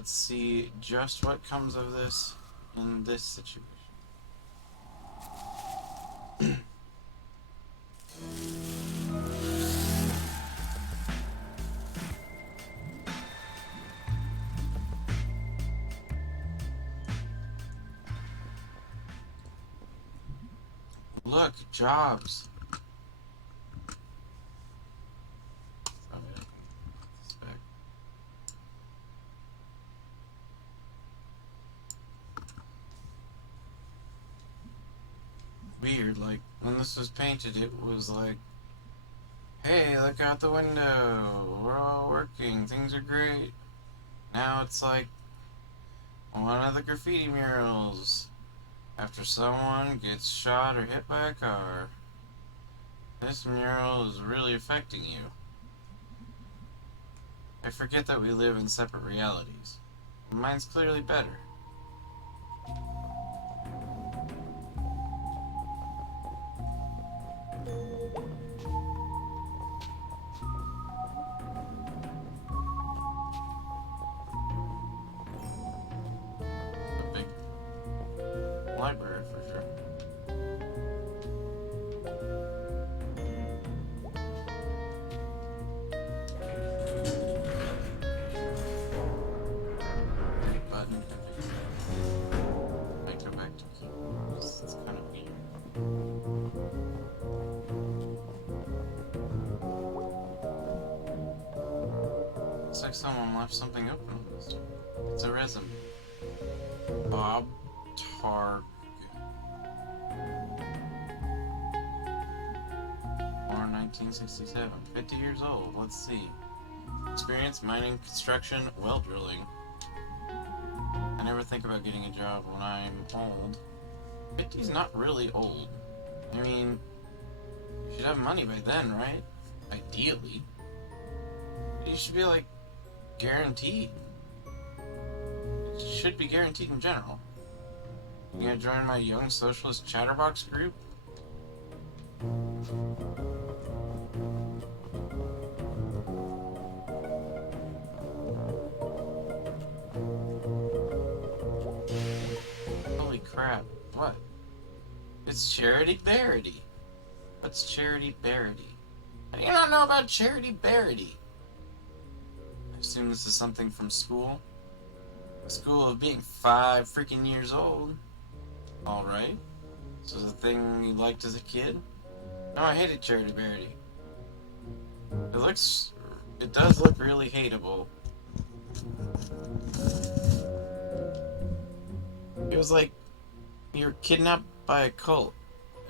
Let's see just what comes of this in this situation. Look, jobs. Weird, like, when this was painted, it was like, hey, look out the window, we're all working, things are great. Now it's like, one of the graffiti murals, after someone gets shot or hit by a car. This mural is really affecting you. I forget that we live in separate realities. Mine's clearly better. A big library for sure. Button. I go back to keyboards. It's kind of weird. Looks like someone left something open on this door. It's a resume. Bob Targ. Born 1967. 50 years old. Let's see. Experience mining, construction, well drilling. I never think about getting a job when I'm old. 50's not really old. I mean, you should have money by then, right? Ideally. You should be like guaranteed. It should be guaranteed in general. You gonna join my Young Socialist Chatterbox group? Holy crap, what? It's Charity Barity. What's Charity Barity? How do you not know about Charity Barity? I assume this is something from school. School of being 5 freaking years old. Alright. This is a thing you liked as a kid? No, I hated Charity Barity. It does look really hateable. It was like you were kidnapped by a cult,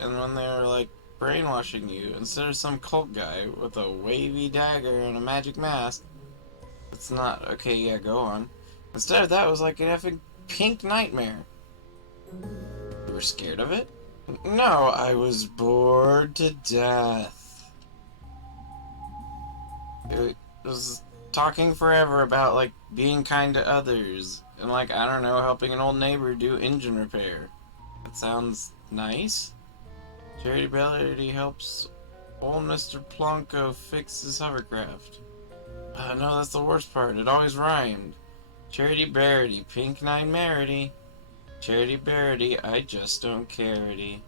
and when they were like brainwashing you, instead of some cult guy with a wavy dagger and a magic mask, it's not okay. Yeah, go on. Instead of that, it was like an effing pink nightmare. You were scared of it? No, I was bored to death. It was talking forever about like being kind to others and like I don't know, helping an old neighbor do engine repair. That sounds nice. Charity Barity helps old Mr. Plonko fix his hovercraft. No, that's the worst part. It always rhymed. Charity Barity, Pink Nine Merity. Charity Barity, I just don't care-ity.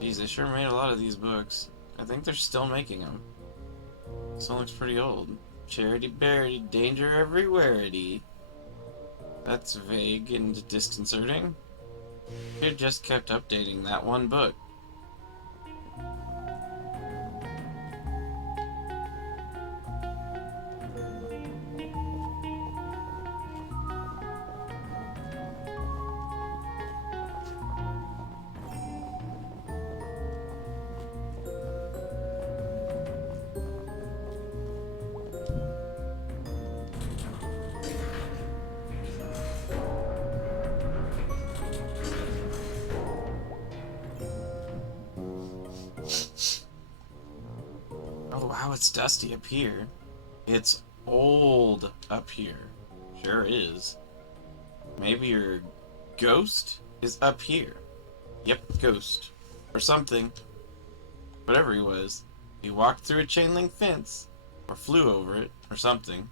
Jeez, they sure made a lot of these books. I think they're still making them. This one looks pretty old. Charity Barity, danger everywhere-ity. That's vague and disconcerting. They just kept updating that one book. Oh wow, it's dusty up here. It's old up here. Sure is. Maybe your ghost is up here. Yep, ghost. Or something. Whatever he was. He walked through a chain link fence. Or flew over it. Or something.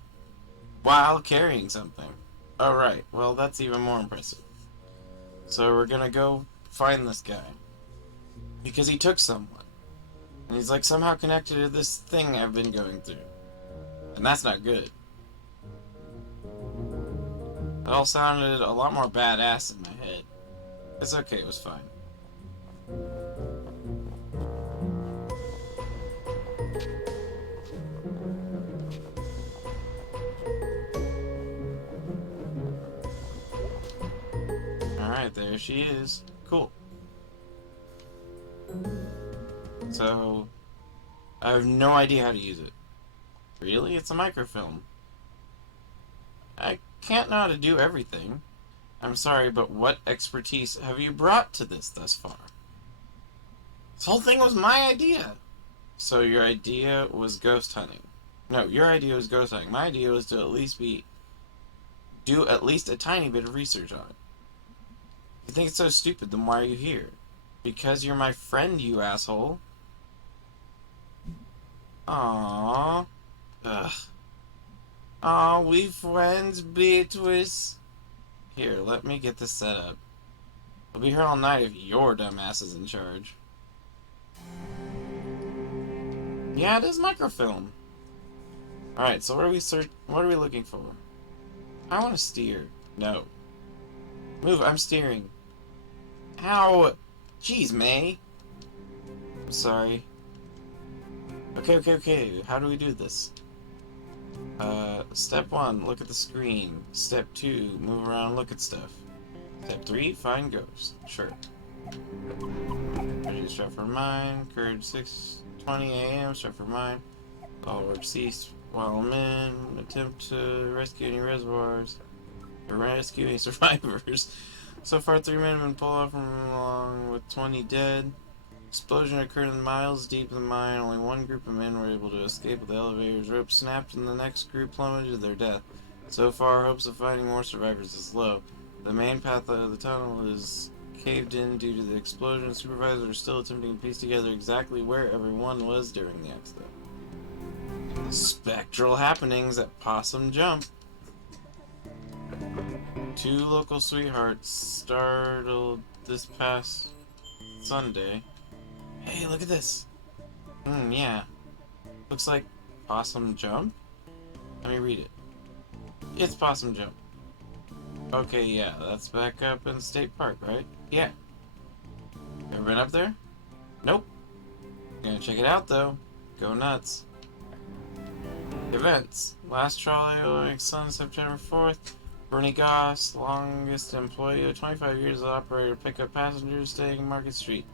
while carrying something. Alright, well, that's even more impressive. So we're gonna go find this guy. Because he took someone. And he's like somehow connected to this thing I've been going through. And that's not good. It all sounded a lot more badass in my head. It's okay, it was fine. Alright, there she is. Cool. So, I have no idea how to use it. Really? It's a microfilm. I can't know how to do everything. I'm sorry, but what expertise have you brought to this thus far? This whole thing was my idea. So your idea was ghost hunting. No, your idea was ghost hunting. My idea was to do at least a tiny bit of research on it. If you think it's so stupid, then why are you here? Because you're my friend, you asshole. Aww. Ugh. Aw, we friends, Beatrice. Here, let me get this set up. I'll be here all night if your dumbass is in charge. Yeah, it is microfilm. Alright, so what are we looking for? I want to steer. No. Move, I'm steering. Ow! Jeez, May. I'm sorry. Okay. How do we do this? Step 1, look at the screen. Step 2, move around, look at stuff. Step 3, find ghosts. Sure. Ready to start for mine. Courage 6:20 a.m. Start for mine. All work cease while men attempt to rescue any reservoirs or rescue any survivors. So far, 3 men have been pulled off from along with 20 dead. Explosion occurred miles deep in the mine. Only one group of men were able to escape with the elevator's rope snapped, and the next group plummeted to their death. So far, hopes of finding more survivors is low. The main path of the tunnel is caved in due to the explosion. Supervisors are still attempting to piece together exactly where everyone was during the accident. Spectral happenings at Possum Jump. 2 local sweethearts startled this past Sunday. Hey, look at this. Yeah. Looks like Possum Jump? Let me read it. It's Possum Jump. Okay, yeah, that's back up in State Park, right? Yeah. Ever been up there? Nope. Gonna check it out, though. Go nuts. Events. Last trolley next Sunday, September 4th. Bernie Goss, longest employee of 25 years, operator, pick up passengers staying in Market Street.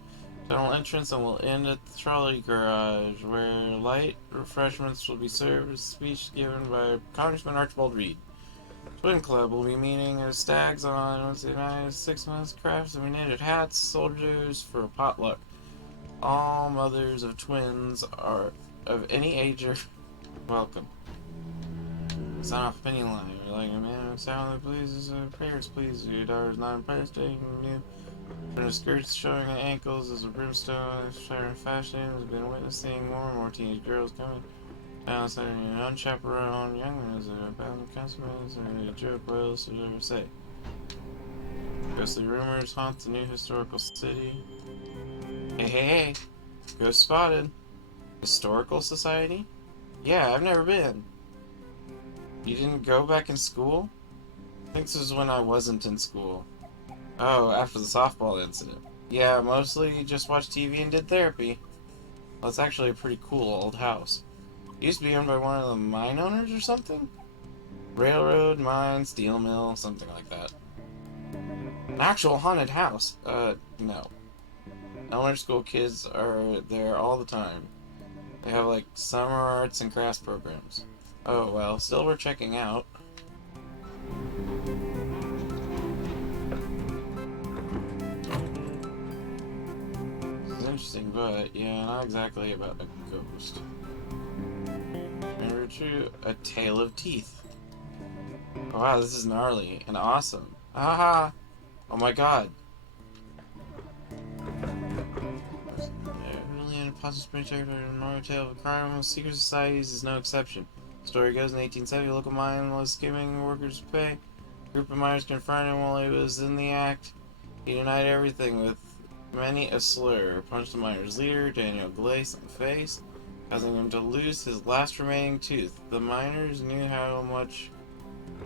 Tunnel entrance and will end at the trolley garage, where light refreshments will be served. A speech given by Congressman Archibald Reed. Twin Club will be meeting at Stags on Wednesday night. 6 months crafts and knitted hats, soldiers for a potluck. All mothers of twins are of any age are welcome. Sign off penny line. You're like, man, sound please, prayers, please. Your daughter's not impressed. From the skirts showing the ankles as a brimstone sharing fashion has been witnessing more and more teenage girls coming down Saturday unchaperoned young ones about customers and a joke. What else would I ever say? Ghostly rumors haunt the new historical city. Hey. Ghost spotted. Historical Society? Yeah, I've never been. You didn't go back in school? I think this is when I wasn't in school. Oh, after the softball incident. Yeah, mostly just watched TV and did therapy. Well, it's actually a pretty cool old house. It used to be owned by one of the mine owners or something? Railroad, mine, steel mill, something like that. An actual haunted house? No. Elementary school kids are there all the time. They have, like, summer arts and crafts programs. Oh, well, still worth checking out. Interesting, but yeah, not exactly about a ghost. Remember true? A tale of teeth. Oh, wow, this is gnarly and awesome. Haha! Oh my god. Really in a positive spring check for a normal tale of a crime. Secret societies is no exception. Story goes, in 1870, a local mine was skimming workers' pay. A group of miners confronted him while he was in the act. He denied everything with many a slur, punched the miners' leader, Daniel Glace, in the face, causing him to lose his last remaining tooth. The miners knew how much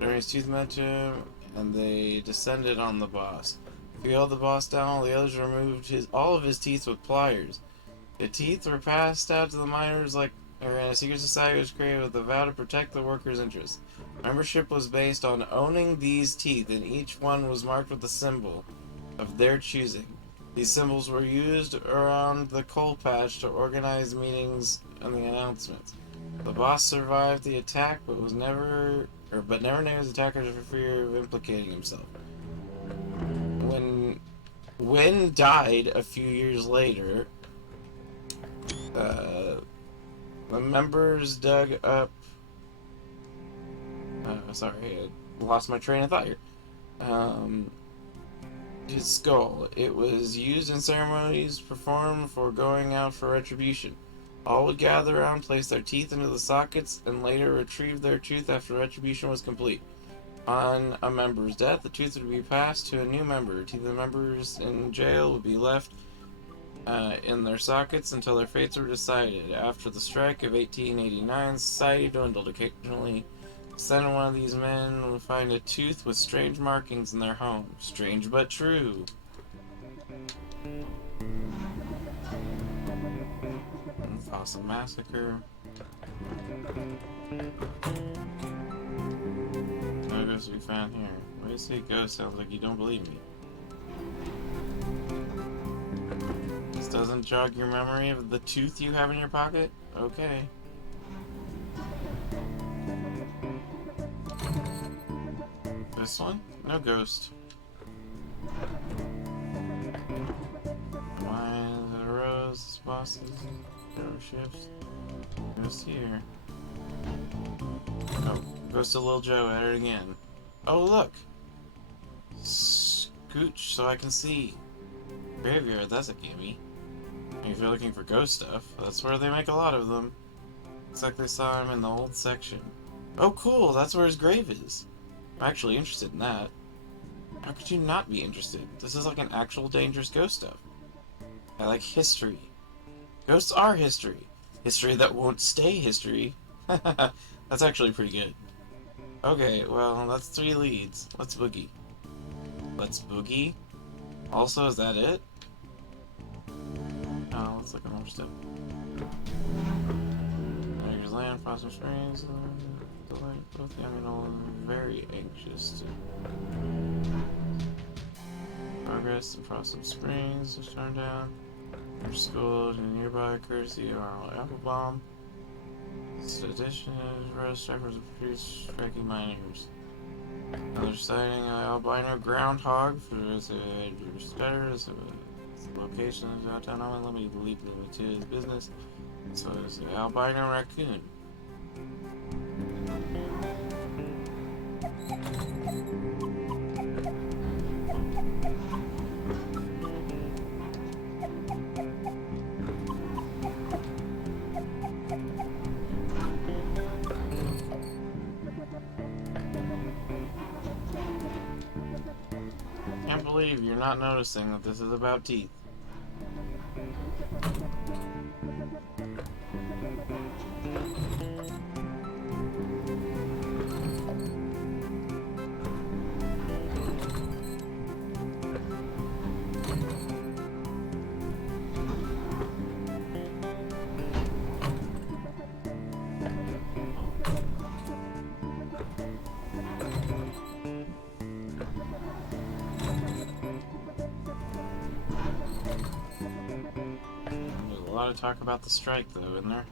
his tooth meant to him, and they descended on the boss. If he held the boss down, while the others removed all of his teeth with pliers. The teeth were passed out to the miners and a secret society was created with a vow to protect the workers' interests. Membership was based on owning these teeth, and each one was marked with a symbol of their choosing. These symbols were used around the coal patch to organize meetings and the announcements. The boss survived the attack, but never named his attackers for fear of implicating himself. When Wynn died a few years later, the members dug up. Sorry, I lost my train of thought here. His skull. It was used in ceremonies performed for going out for retribution. All would gather around, place their teeth into the sockets, and later retrieve their tooth after retribution was complete. On a member's death, the tooth would be passed to a new member. Teeth of the members in jail would be left in their sockets until their fates were decided. After the strike of 1889, society dwindled. Occasionally, suddenly one of these men would find a tooth with strange markings in their home. Strange but true. Fossil Massacre. No ghosts to be found here. When you say ghost, sounds like you don't believe me. This doesn't jog your memory of the tooth you have in your pocket? Okay. This one? No ghost. Mines and arose, bosses, ships. Ghost here. Oh, goes to Lil Joe at it again. Oh, look! Scooch so I can see. Graveyard, that's a gimme. And if you're looking for ghost stuff, that's where they make a lot of them. Looks like they saw him in the old section. Oh, cool! That's where his grave is. I'm actually interested in that. How could you not be interested? This is like an actual dangerous ghost stuff. I like history. Ghosts are history. History that won't stay history. That's actually pretty good. Okay, well, that's 3 leads. Let's boogie. Let's boogie. Also, is that it? Oh, let's look at more stuff. Tiger's Land, Possum Springs, both young and old, very anxious to progress in Possum Springs is turned down. From school to nearby courtesy Arnold Applebaum. Sedition is Rose Strippers produce striking miners. Another sighting albino groundhog for its stutters. Location is downtown Owen, limited to his business. So it's an albino raccoon. Can't believe you're not noticing that this is about teeth. There's a lot of talk about the strike, though, isn't there?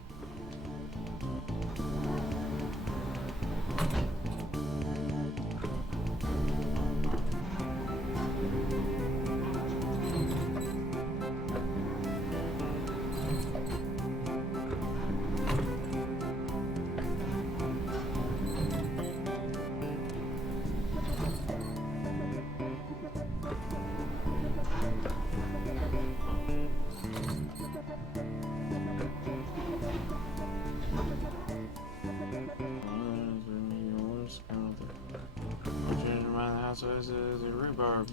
So this is a rhubarb.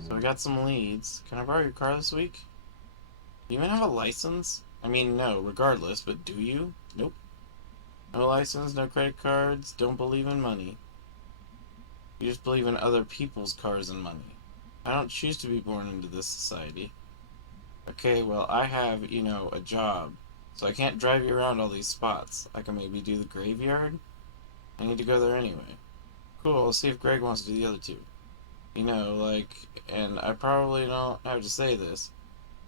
So we got some leads. Can I borrow your car this week? Do you even have a license? I mean, no, regardless, but do you? Nope. No license, no credit cards, don't believe in money. You just believe in other people's cars and money. I don't choose to be born into this society. Okay, well, I have, a job. So I can't drive you around all these spots. I can maybe do the graveyard. I need to go there anyway. Cool, I'll see if Greg wants to do the other two. And I probably don't have to say this.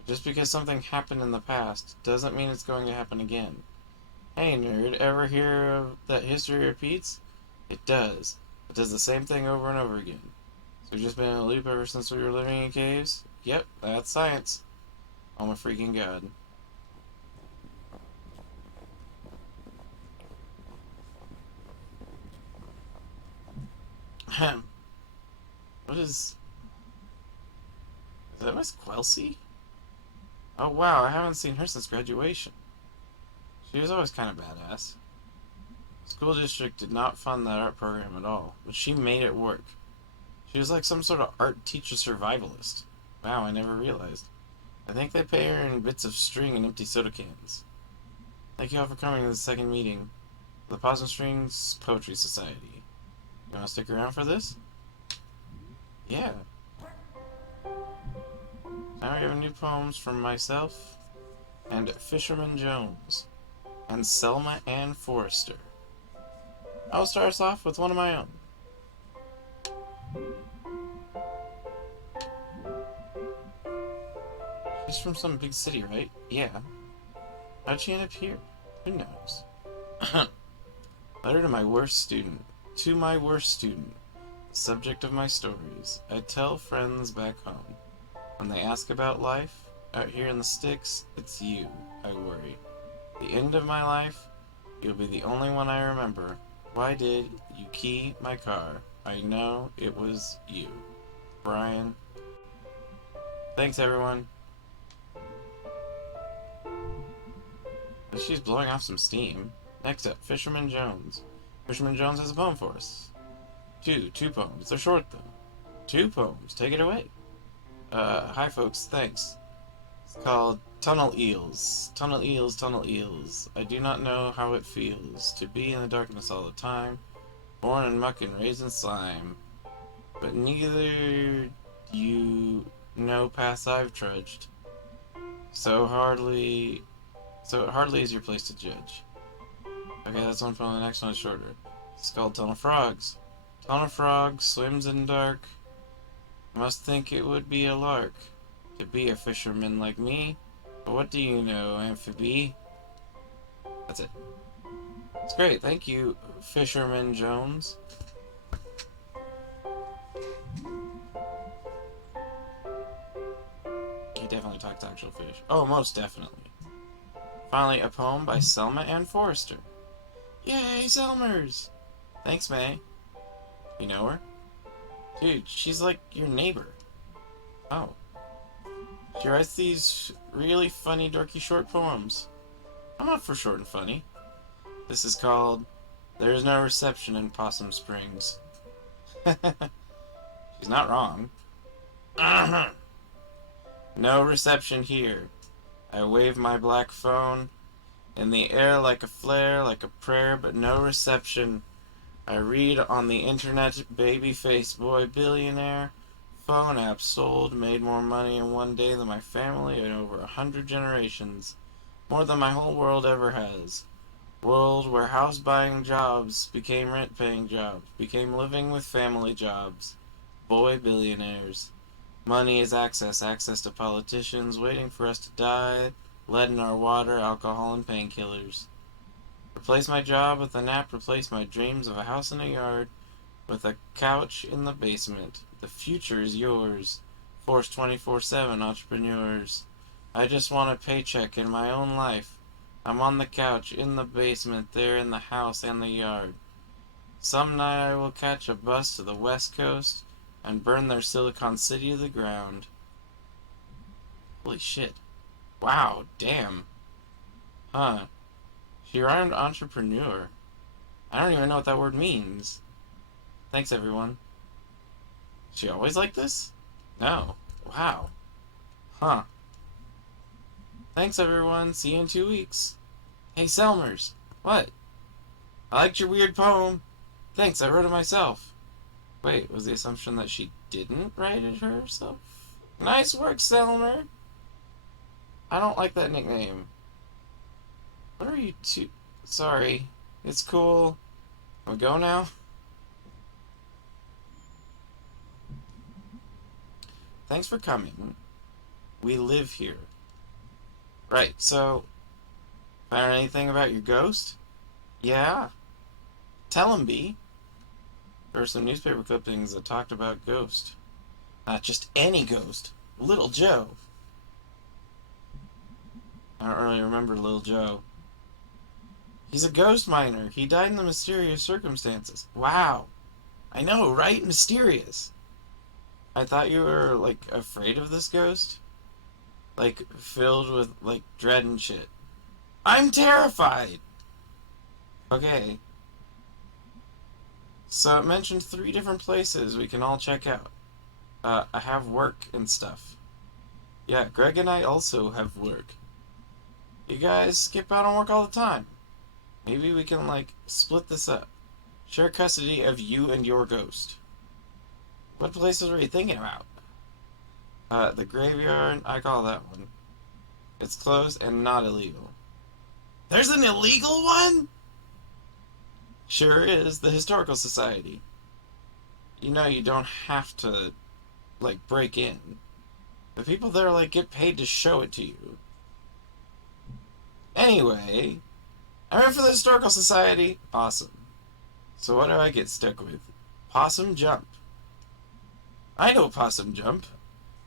Just because something happened in the past doesn't mean it's going to happen again. Hey nerd, ever hear of that history repeats? It does. It does the same thing over and over again. So we've just been in a loop ever since we were living in caves? Yep, that's science. Oh my freaking god. What is that Miss Quelcy? Oh wow, I haven't seen her since graduation. She was always kind of badass. School district did not fund that art program at all, but she made it work. She was like some sort of art teacher survivalist. Wow, I never realized. I think they pay her in bits of string and empty soda cans. Thank you all for coming to the second meeting of the Paws and Strings Poetry Society. You want to stick around for this? Yeah. Now we have new poems from myself and Fisherman Jones and Selma Ann Forrester. I'll start us off with one of my own. She's from some big city, right? Yeah. How'd she end up here? Who knows? Letter to my worst student. To my worst student. Subject of my stories. I tell friends back home. When they ask about life, out here in the sticks, it's you, I worry. The end of my life, you'll be the only one I remember. Why did you key my car? I know it was you. Brian. Thanks, everyone. She's blowing off some steam. Next up, Fisherman Jones. Fisherman Jones has a poem for us. Two poems. They're short, though. 2 poems. Take it away. Hi, folks. Thanks. It's called Tunnel Eels. Tunnel eels, tunnel eels. I do not know how it feels to be in the darkness all the time, born in muck and raised in slime. But neither you know paths I've trudged, so it hardly is your place to judge. Okay, that's one poem. The next one is shorter. It's called Tunnel Frogs. Tunnel Frog swims in dark. Must think it would be a lark to be a fisherman like me. But what do you know, Amphibie? That's it. It's great. Thank you, Fisherman Jones. He definitely talks actual fish. Oh, most definitely. Finally, a poem by Selma Ann Forrester. Yay, Selmers! Thanks, May. You know her? Dude, she's like your neighbor. Oh. She writes these really funny, dorky short poems. I'm up for short and funny. This is called There Is No Reception in Possum Springs. She's not wrong. No reception here. I wave my black phone in the air like a flare, like a prayer, but no reception. I read on the internet, babyface boy billionaire. Phone apps sold, made more money in one day than my family in over 100 generations. More than my whole world ever has. World where house buying jobs became rent paying jobs, became living with family jobs. Boy billionaires. Money is access, access to politicians waiting for us to die, lead in our water, alcohol, and painkillers. Replace my job with a nap, replace my dreams of a house and a yard with a couch in the basement. The future is yours. Force 24/7 entrepreneurs. I just want a paycheck in my own life. I'm on the couch, in the basement, there in the house and the yard. Some night I will catch a bus to the West Coast and burn their Silicon City to the ground. Holy shit. Wow, damn. Huh. She rhymed entrepreneur. I don't even know what that word means. Thanks, everyone. She always like this? No. Wow. Huh. Thanks, everyone. See you in 2 weeks. Hey, Selmers. What? I liked your weird poem. Thanks, I wrote it myself. Wait, was the assumption that she didn't write it herself? Nice work, Selmer. I don't like that nickname. What are you two? Sorry. It's cool. Can we go now? Thanks for coming. We live here. Right, so... Found anything about your ghost? Yeah? Tell him, B. There were some newspaper clippings that talked about ghost. Not just any ghost. Little Joe. I don't really remember Little Joe. He's a ghost miner. He died in the mysterious circumstances. Wow. I know, right? Mysterious. I thought you were, like, afraid of this ghost. Like, filled with, like, dread and shit. I'm terrified! Okay. So it mentioned 3 different places we can all check out. I have work and stuff. Yeah, Greg and I also have work. You guys skip out on work all the time. Maybe we can, like, split this up. Share custody of you and your ghost. What places were you thinking about? The graveyard, I call that one. It's closed and not illegal. There's an illegal one? Sure is, the Historical Society. You know, you don't have to, like, break in. The people there, like, get paid to show it to you. Anyway, I'm in for the Historical Society. Awesome. So what do I get stuck with? Possum Jump. I know Possum Jump.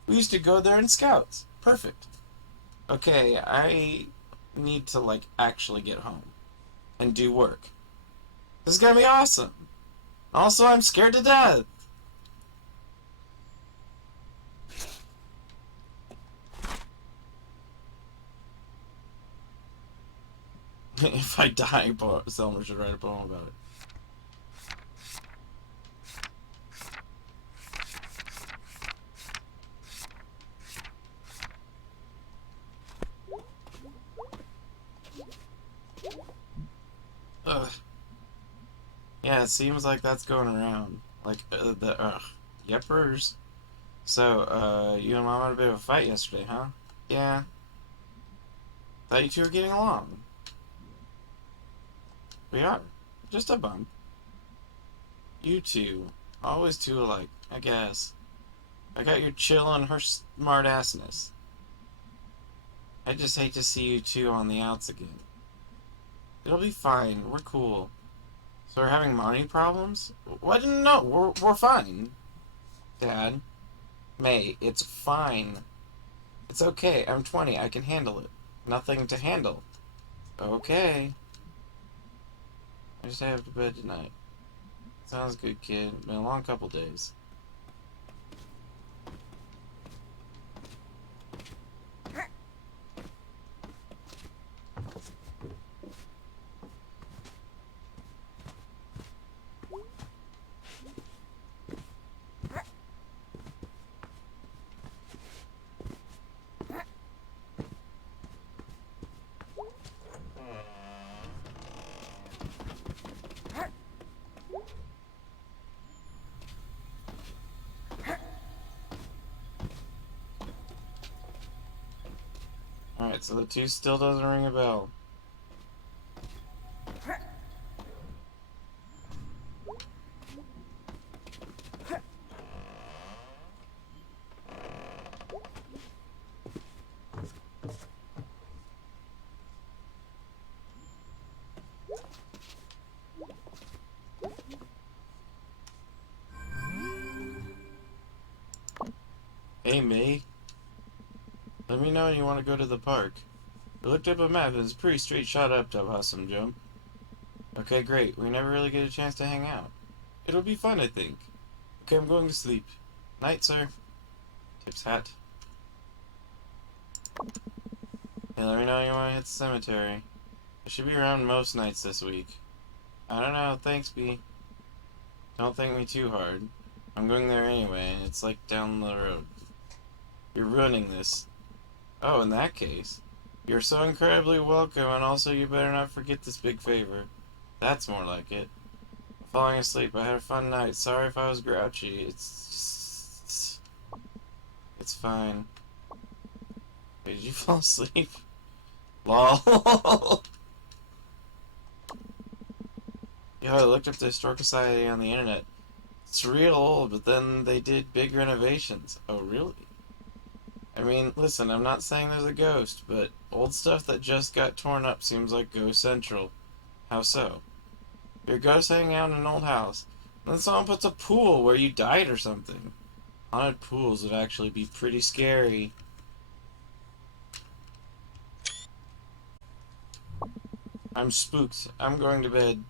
We used to go there in Scouts. Perfect. Okay, I need to, like, actually get home and do work. This is gonna be awesome. Also, I'm scared to death. If I die, Selmer should write a poem about it. Ugh. Yeah, it seems like that's going around. Like, Yepers. So, you and Mom had a bit of a fight yesterday, huh? Yeah. Thought you two were getting along. We are. Just a bump. You two. Always two alike, I guess. I got your chill and her smart assness. I just hate to see you two on the outs again. It'll be fine. We're cool. So we're having money problems? What? No, we're fine. Dad. May, it's fine. It's okay. I'm 20. I can handle it. Nothing to handle. Okay. I just have to bed tonight. Sounds good, kid. Been a long couple days. Alright, so the 2 still doesn't ring a bell. Hey, May. Let me know when you want to go to the park. I looked up a map and it's a pretty straight shot up to Possum Jump. Okay, great. We never really get a chance to hang out. It'll be fun, I think. Okay, I'm going to sleep. Night, sir. Tips hat. Hey, let me know when you want to hit the cemetery. I should be around most nights this week. I don't know, thanks, B. Don't thank me too hard. I'm going there anyway, and it's like down the road. You're ruining this. Oh, in that case. You're so incredibly welcome, and also you better not forget this big favor. That's more like it. Falling asleep. I had a fun night. Sorry if I was grouchy. It's fine. Wait, did you fall asleep? LOL. Yo, I looked up the Historical Society on the internet. It's real old, but then they did big renovations. Oh, really? I mean, listen, I'm not saying there's a ghost, but old stuff that just got torn up seems like Ghost Central. How so? Your ghost hanging out in an old house. Then someone puts a pool where you died or something. Haunted pools would actually be pretty scary. I'm spooked. I'm going to bed.